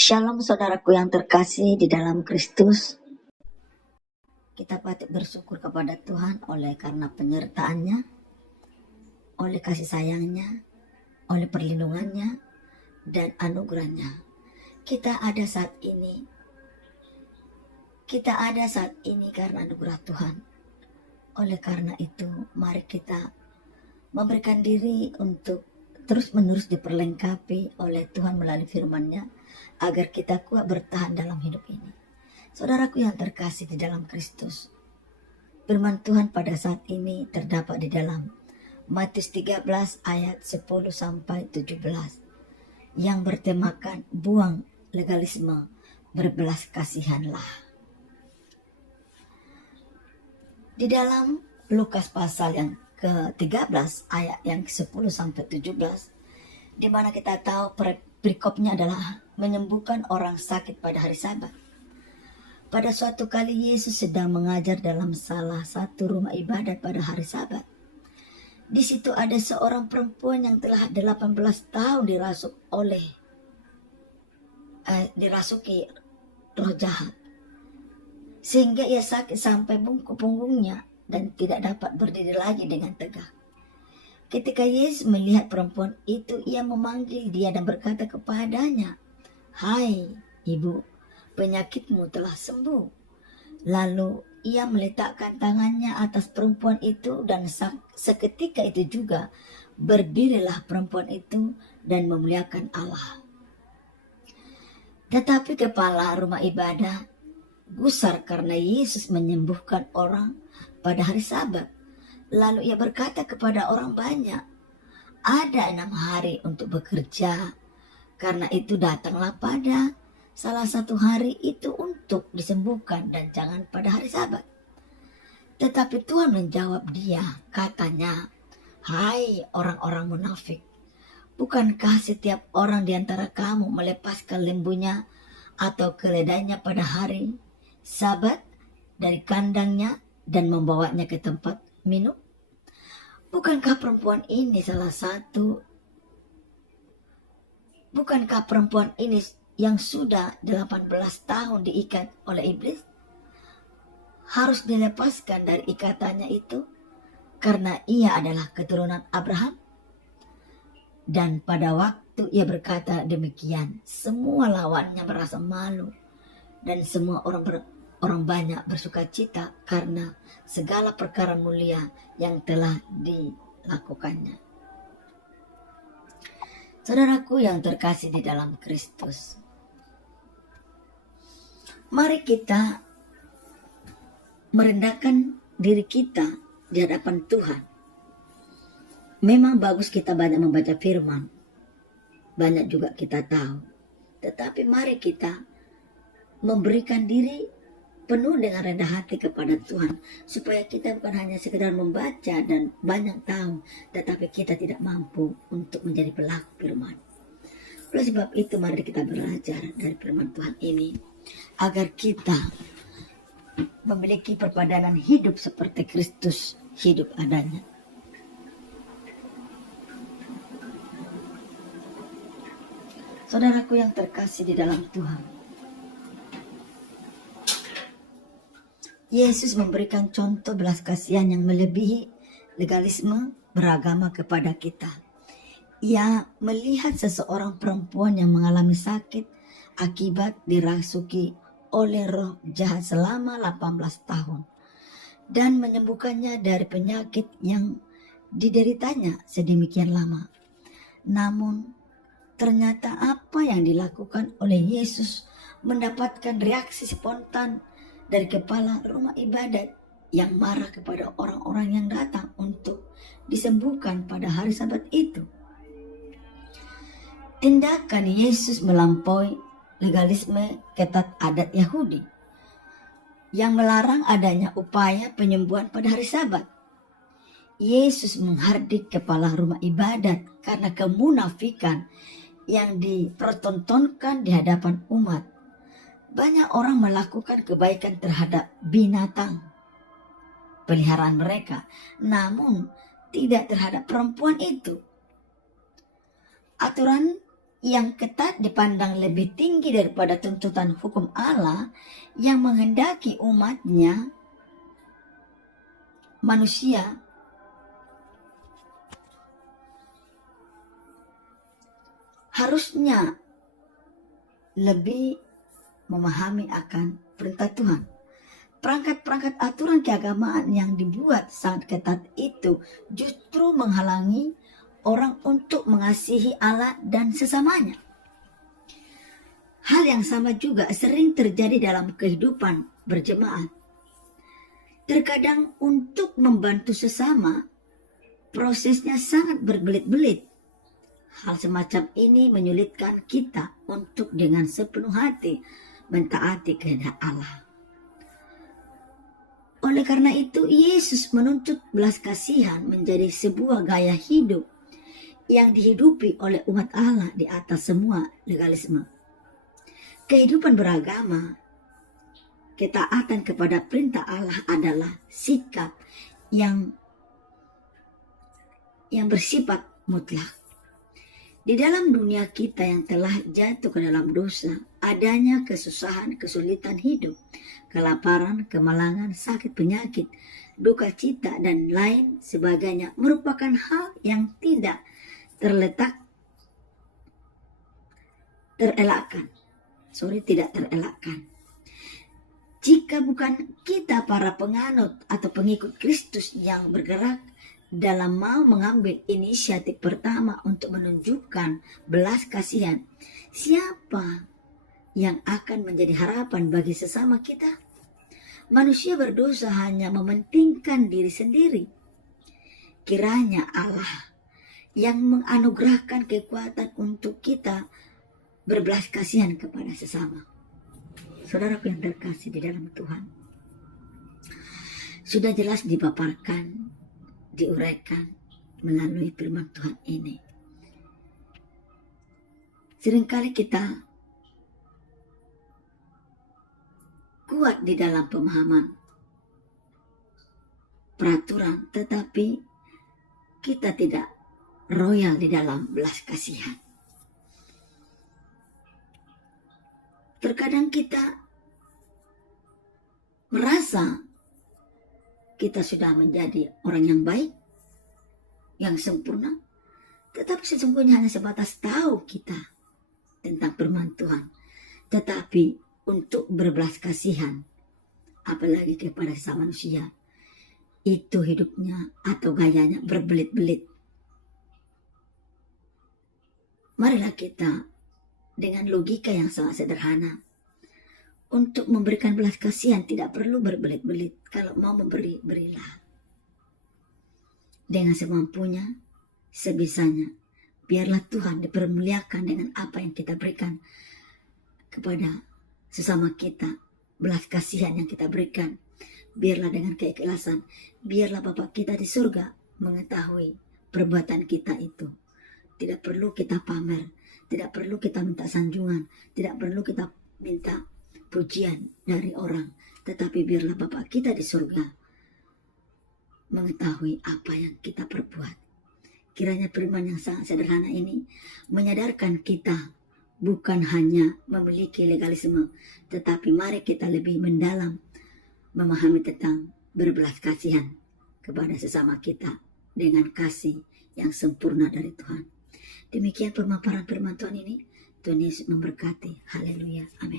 Shalom saudaraku yang terkasih di dalam Kristus. Kita patut bersyukur kepada Tuhan oleh karena penyertaan-Nya, oleh kasih sayang-Nya, oleh perlindungan-Nya, dan anugerah-Nya. Kita ada saat ini karena anugerah Tuhan. Oleh karena itu, mari kita memberikan diri untuk terus-menerus diperlengkapi oleh Tuhan melalui firman-Nya, agar kita kuat bertahan dalam hidup ini. Saudaraku yang terkasih di dalam Kristus, firman Tuhan pada saat ini terdapat di dalam Matius 13 ayat 10-17 yang bertemakan buang legalisme, berbelas kasihanlah. Di dalam Lukas pasal yang ke-13 ayat yang ke-10-17, di mana kita tahu perikopnya adalah menyembuhkan orang sakit pada hari Sabat. Pada suatu kali Yesus sedang mengajar dalam salah satu rumah ibadat pada hari Sabat. Di situ ada seorang perempuan yang telah 18 tahun dirasuki roh jahat, sehingga ia sakit sampai bungkuk punggungnya dan tidak dapat berdiri lagi dengan tegak. Ketika Yesus melihat perempuan itu, ia memanggil dia dan berkata kepadanya, "Hai ibu, penyakitmu telah sembuh." Lalu ia meletakkan tangannya atas perempuan itu, dan seketika itu juga berdirilah perempuan itu dan memuliakan Allah. Tetapi kepala rumah ibadah gusar karena Yesus menyembuhkan orang pada hari Sabat. Lalu ia berkata kepada orang banyak, "Ada 6 hari untuk bekerja, karena itu datanglah pada salah satu hari itu untuk disembuhkan dan jangan pada hari Sabat." Tetapi Tuhan menjawab dia, katanya, "Hai orang-orang munafik, bukankah setiap orang di antara kamu melepaskan lembunya atau keledainya pada hari Sabat dari kandangnya dan membawanya ke tempat minum? Bukankah perempuan ini yang sudah 18 tahun diikat oleh iblis harus dilepaskan dari ikatannya itu karena ia adalah keturunan Abraham?" Dan pada waktu ia berkata demikian, semua lawannya merasa malu dan semua orang banyak bersuka cita karena segala perkara mulia yang telah dilakukannya. Saudaraku yang terkasih di dalam Kristus, mari kita merendahkan diri kita di hadapan Tuhan. Memang bagus kita banyak membaca firman, banyak juga kita tahu, tetapi mari kita memberikan diri penuh dengan rendah hati kepada Tuhan, supaya kita bukan hanya sekedar membaca dan banyak tahu, tetapi kita tidak mampu untuk menjadi pelaku firman. Oleh sebab itu, mari kita belajar dari firman Tuhan ini, agar kita memiliki perpadanan hidup seperti Kristus hidup adanya. Saudaraku yang terkasih di dalam Tuhan, Yesus memberikan contoh belas kasihan yang melebihi legalisme beragama kepada kita. Ia melihat seseorang perempuan yang mengalami sakit akibat dirasuki oleh roh jahat selama 18 tahun dan menyembuhkannya dari penyakit yang dideritanya sedemikian lama. Namun ternyata apa yang dilakukan oleh Yesus mendapatkan reaksi spontan dari kepala rumah ibadat yang marah kepada orang-orang yang datang untuk disembuhkan pada hari Sabat itu. Tindakan Yesus melampaui legalisme ketat adat Yahudi yang melarang adanya upaya penyembuhan pada hari Sabat. Yesus menghardik kepala rumah ibadat karena kemunafikan yang dipertontonkan di hadapan umat. Banyak orang melakukan kebaikan terhadap binatang peliharaan mereka, namun tidak terhadap perempuan itu. Aturan yang ketat dipandang lebih tinggi daripada tuntutan hukum Allah yang menghendaki umatnya manusia harusnya lebih memahami akan perintah Tuhan. Perangkat-perangkat aturan keagamaan yang dibuat sangat ketat itu justru menghalangi orang untuk mengasihi Allah dan sesamanya. Hal yang sama juga sering terjadi dalam kehidupan berjemaat. Terkadang untuk membantu sesama, prosesnya sangat berbelit-belit. Hal semacam ini menyulitkan kita untuk dengan sepenuh hati mentaati kehendak Allah. Oleh karena itu, Yesus menuntut belas kasihan menjadi sebuah gaya hidup yang dihidupi oleh umat Allah di atas semua legalisme. Kehidupan beragama, ketaatan kepada perintah Allah adalah sikap yang bersifat mutlak. Di dalam dunia kita yang telah jatuh ke dalam dosa, adanya kesusahan, kesulitan hidup, kelaparan, kemalangan, sakit, penyakit, duka cita, dan lain sebagainya merupakan hal yang tidak terelakkan. Jika bukan kita para penganut atau pengikut Kristus yang bergerak dalam mau mengambil inisiatif pertama untuk menunjukkan belas kasihan, siapa yang akan menjadi harapan bagi sesama kita? Manusia berdosa hanya mementingkan diri sendiri. Kiranya Allah yang menganugerahkan kekuatan untuk kita berbelas kasihan kepada sesama. Saudaraku yang terkasih di dalam Tuhan, sudah jelas dipaparkan, diuraikan melalui firman Tuhan ini. Seringkali kita kuat di dalam pemahaman peraturan, tetapi kita tidak royal di dalam belas kasihan. Terkadang kita merasa kita sudah menjadi orang yang baik, yang sempurna, tetapi sesungguhnya hanya sebatas tahu kita tentang firman Tuhan. Tetapi untuk berbelas kasihan, apalagi kepada sesama manusia, itu hidupnya atau gayanya berbelit-belit. Marilah kita dengan logika yang sangat sederhana, untuk memberikan belas kasihan tidak perlu berbelit-belit. Kalau mau memberi, berilah dengan semampunya, sebisanya. Biarlah Tuhan dipermuliakan dengan apa yang kita berikan kepada sesama kita. Belas kasihan yang kita berikan, biarlah dengan keikhlasan. Biarlah Bapa kita di surga mengetahui perbuatan kita itu. Tidak perlu kita pamer, tidak perlu kita minta sanjungan, tidak perlu kita minta pujian dari orang, tetapi biarlah Bapa kita di surga mengetahui apa yang kita perbuat. Kiranya firman yang sangat sederhana ini menyadarkan kita bukan hanya memiliki legalisme, tetapi mari kita lebih mendalam memahami tentang berbelas kasihan kepada sesama kita dengan kasih yang sempurna dari Tuhan. Demikian pemaparan firman Tuhan ini. Tuhan Yesus memberkati. Haleluya. Amin.